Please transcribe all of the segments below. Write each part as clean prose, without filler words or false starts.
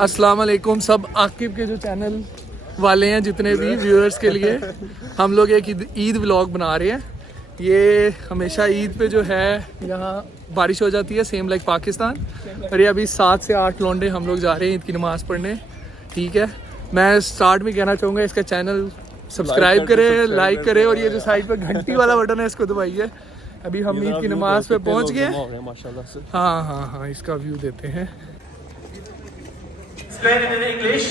अस्सलाम वालेकुम सब आकिब के जो चैनल वाले हैं, जितने भी व्यूअर्स के लिए हम लोग एक ईद व्लॉग बना रहे हैं। ये हमेशा ईद पे जो है यहाँ बारिश हो जाती है, सेम लाइक पाकिस्तान। और ये अभी 7 से 8 लौंडे हम लोग जा रहे हैं ईद की नमाज़ पढ़ने। ठीक है, मैं स्टार्ट में कहना चाहूँगा इसका चैनल सब्सक्राइब करें, लाइक करें और ये जो साइड पर घंटी वाला बटन है इसको दबाइए। अभी हम ईद की नमाज पे पहुँच गए। माशाल्लाह से। हाँ, इसका व्यू देते हैं। Explain it in English.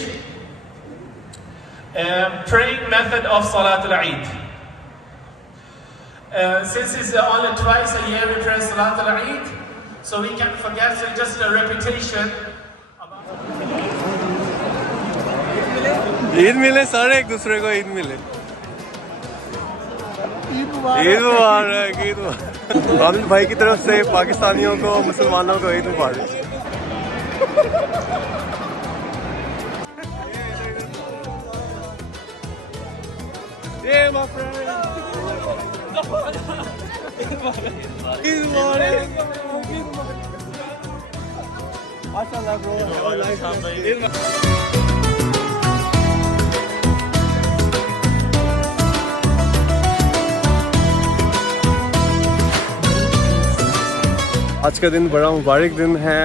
Praying method of Salat al-Eid. Since it's only twice a year we pray Salat al-Eid, so we can forget. So just a repetition. Eid मिले सारे एक दूसरे को, ईद मिले। ईद मुबारक, ईद मुबारक। आमिर भाई की तरफ से पाकिस्तानियों को, मुसलमानों को ईद मुबारक। Yeah, my friend. ईद मुबारक। माशाल्लाह ब्रो। आज का दिन बड़ा मुबारक दिन है।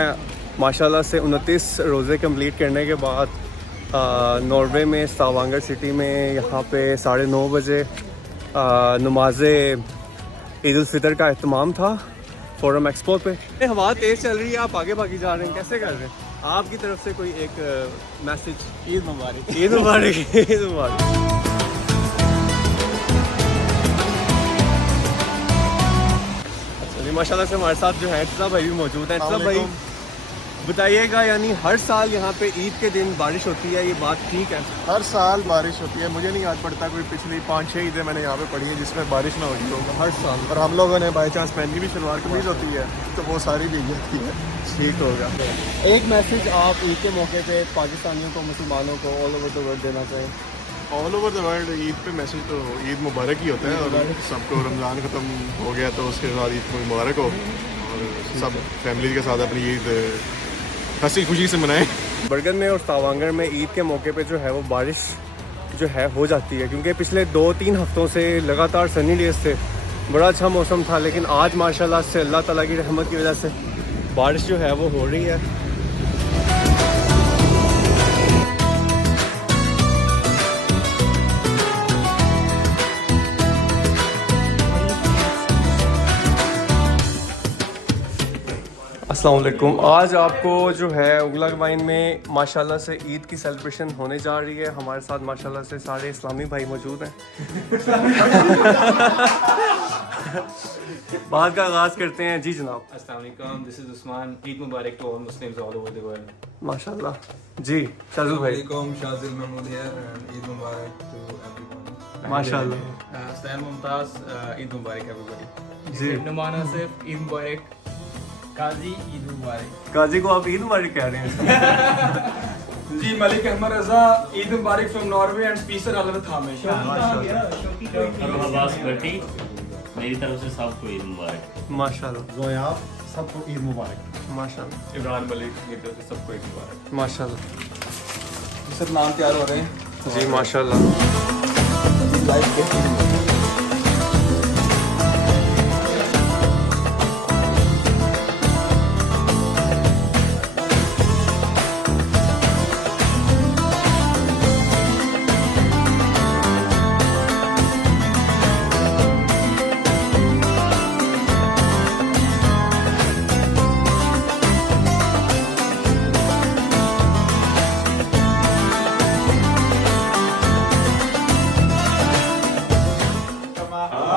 माशाल्लाह से 29 रोज़े कंप्लीट करने के बाद नॉर्वे में स्टावांगर सिटी में यहाँ पे 9:30 बजे नमाज़े ईद उल फितर का एहतमाम था फोरम एक्सपो पे। हवा तेज़ चल रही है, आप आगे भागी जा रहे हैं, कैसे कर रहे हैं? आपकी तरफ से कोई एक मैसेज? ईद मुबारक, ईद मुबारक, ईद मुबारक। माशाल्लाह से हमारे साथ जो है इर्ताजा भाई भी मौजूद है। इर्ताजा भाई बताइएगा, यानी हर साल यहाँ पे ईद के दिन बारिश होती है, ये बात ठीक है? हर साल बारिश होती है। मुझे नहीं याद पड़ता कोई पिछली 5-6 ईदें मैंने यहाँ पे पढ़ी है जिसमें बारिश ना होती हो। हर साल। और हम लोगों ने बाई चांस पहनी भी सलवार कमीज होती है तो वो सारी भीग जाती है। ठीक होगा। एक मैसेज आप ईद के मौके पे पाकिस्तानियों को, मुसलमानों को ऑल ओवर द वर्ल्ड देना चाहें? All over the world Eid पे मैसेज तो ईद मुबारक ही होता है। और सबको रमज़ान ख़त्म हो गया तो उसके बाद ईद मुबारक हो और सब फैमिली के साथ अपनी ईद हंसी खुशी से मनाएं। बरगद में और स्टावांगर में ईद के मौके पे जो है वो बारिश जो है हो जाती है, क्योंकि पिछले 2-3 हफ्तों से लगातार सनी डेज थे, बड़ा अच्छा मौसम था। लेकिन आज माशाल्लाह से अल्लाह ताला की रहमत की वजह से बारिश जो है वो हो रही है। अस्सलाम वालेकुम। आज आपको जो है उगलवेईने में माशाल्लाह से ईद की सेलिब्रेशन होने जा रही है। हमारे साथ माशाल्लाह से सारे इस्लामी भाई मौजूद हैं। बात का आगाज़ करते हैं। जी जनाब। अस्सलाम वालेकुम, दिस इज़ उस्मान। ईद मुबारक to all Muslims all over the world. माशाल्लाह जी। शाजिल भाई। शाजिल महमूद हियर एंड ईद मुबारक टू एवरीवन। माशाल्लाह। सैन मुमताज, ईद मुबारक एवरीबॉडी। जी। नुमाना सिर्फ ईद मुबारक। काजी, ईद मुबारक। काजी को आप ईद मुबारक कह रहे हैं? जी Malik Ahmed Raza, Eid Mubarak from Norway and speaker Alvid Hamid. मेरी तरफ से सबको ईद मुबारक। माशाल्लाह। ज़ोयाब, सबको ईद मुबारक। माशाल्लाह। इमरान मलिक, मेरी तरफ से सबको ईद मुबारक। माशाल्लाह। सब नाम तैयार हो रहे हैं। जी माशाल्लाह।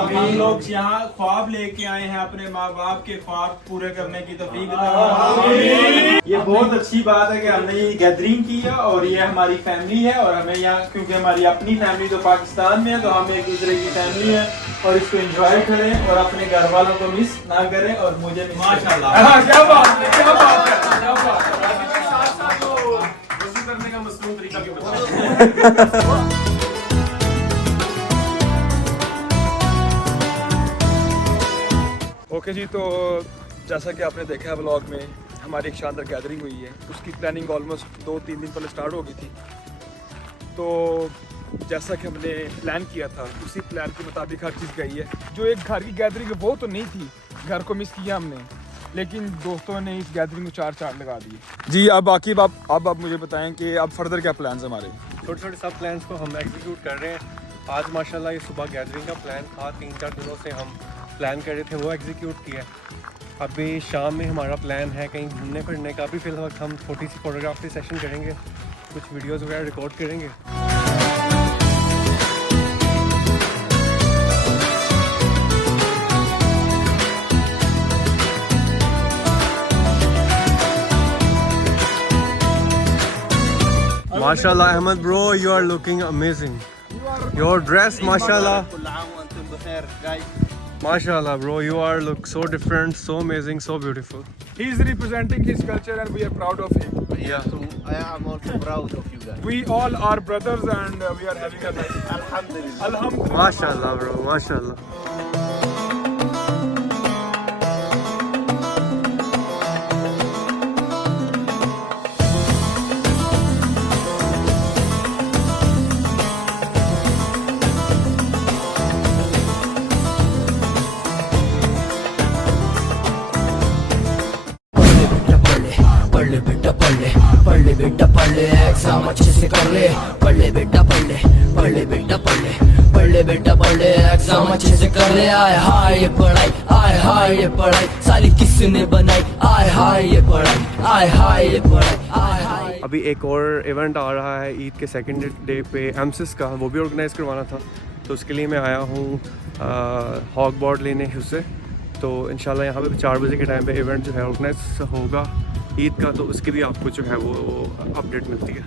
हम लोग यहाँ ख्वाब लेके आए हैं, अपने माँ बाप के ख्वाब पूरे करने की तौफीक अता फरमाए। ये बहुत अच्छी बात है कि हमने ये गैदरिंग की है और ये हमारी फैमिली है। और हमें यहाँ, क्योंकि हमारी अपनी फैमिली तो पाकिस्तान में है, तो हम एक दूसरे की फैमिली है और इसको एंजॉय करें और अपने घर वालों को मिस ना करें। और मुझे माशाल्लाह। क्या बात है, क्या बात है, क्या बात है। साथ साथ वज़ू करने का मसनून तरीका भी बताओ। ओके जी, तो जैसा कि आपने देखा है व्लॉग में, हमारी एक शानदार गैदरिंग हुई है, उसकी प्लानिंग ऑलमोस्ट 2-3 दिन पहले स्टार्ट हो गई थी। तो जैसा कि हमने प्लान किया था उसी प्लान के मुताबिक हर चीज़ गई है। जो एक घर की गैदरिंग है वो तो नहीं थी, घर को मिस किया हमने, लेकिन दोस्तों ने इस गैदरिंग को 4 लगा दिए। जी अब आकिब अब आप मुझे बताएं कि अब फर्दर क्या प्लान्स हमारे? छोटे छोटे सब प्लान्स को हम एग्जीक्यूट कर रहे हैं। आज माशाल्लाह ये सुबह गैदरिंग का प्लान था, 3-4 दिनों से हम प्लान कर रहे थे, वो एग्जीक्यूट किया। अभी शाम में हमारा प्लान है कहीं घूमने फिरने का। अभी फ़िलहाल हम छोटी सी फोटोग्राफी सेशन करेंगे, कुछ वीडियोज़ वगैरह रिकॉर्ड करेंगे। Mashallah, Ahmed bro, you are looking amazing. Your dress, mashallah. Mashallah bro, you are look so different, so amazing, so beautiful. He is representing his culture and we are proud of him. Yeah. I am also proud of you guys. We all are brothers and we are having a nice. Alhamdulillah. Alhamdulillah. Mashallah bro, mashallah. पढ़ले बेटा पढ़ले बेटा पढ़ले exam अच्छे से कर ले पढ़ले बेटा पढ़ले बेटा पढ़ले एग्जाम अच्छे से कर ले आय हाय ये पढ़ाई सारी किसने बनाई आय हाय ये पढ़ाई। अभी एक और इवेंट आ रहा है ईद के सेकंड डे पे एमसिस का, वो भी ऑर्गेनाइज़ करवाना था, तो उसके लिए मैं आया हूँ हॉक बोर्ड लेने उससे। तो इंशाल्लाह यहाँ पे 4 बजे के टाइम पे इवेंट जो है ऑर्गेनाइज होगा ईद का, तो उसकी भी आपको जो है वो अपडेट मिलती है।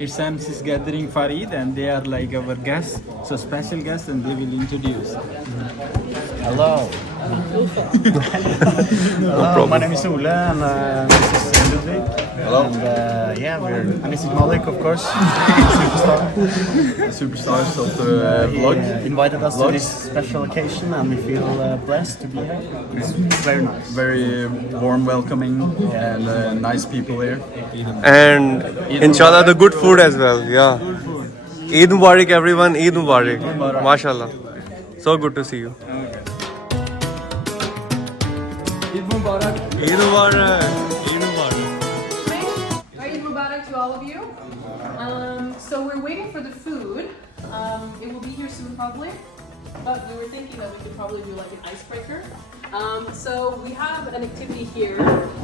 It's MC's gathering Farid and they are like our guests, so special guests, and they will introduce. Hello. Hello, my name is Ule and this is Ludvig. Hello. And and this is Malik, of course. The superstars of the vlog. Invited us to this special occasion and we feel blessed to be here. It's very nice. Very warm welcoming and nice people here. And inshallah the good food as well. Yeah. Eid Mubarak everyone, Eid Mubarak. Mashallah. So good to see you. Eid Mubarak. Eid Mubarak. Eid Mubarak. Eid Mubarak to all of you. So we're waiting for the food. It will be here soon probably. But we were thinking that we could probably do like an icebreaker. So we have an activity here,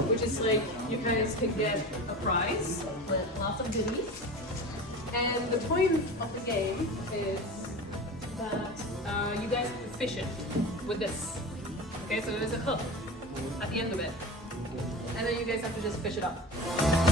which is like you guys can get a prize with lots of goodies. And the point of the game is that you guys have to fish it with this. Okay, so there's a hook at the end of it. And then you guys have to just fish it up.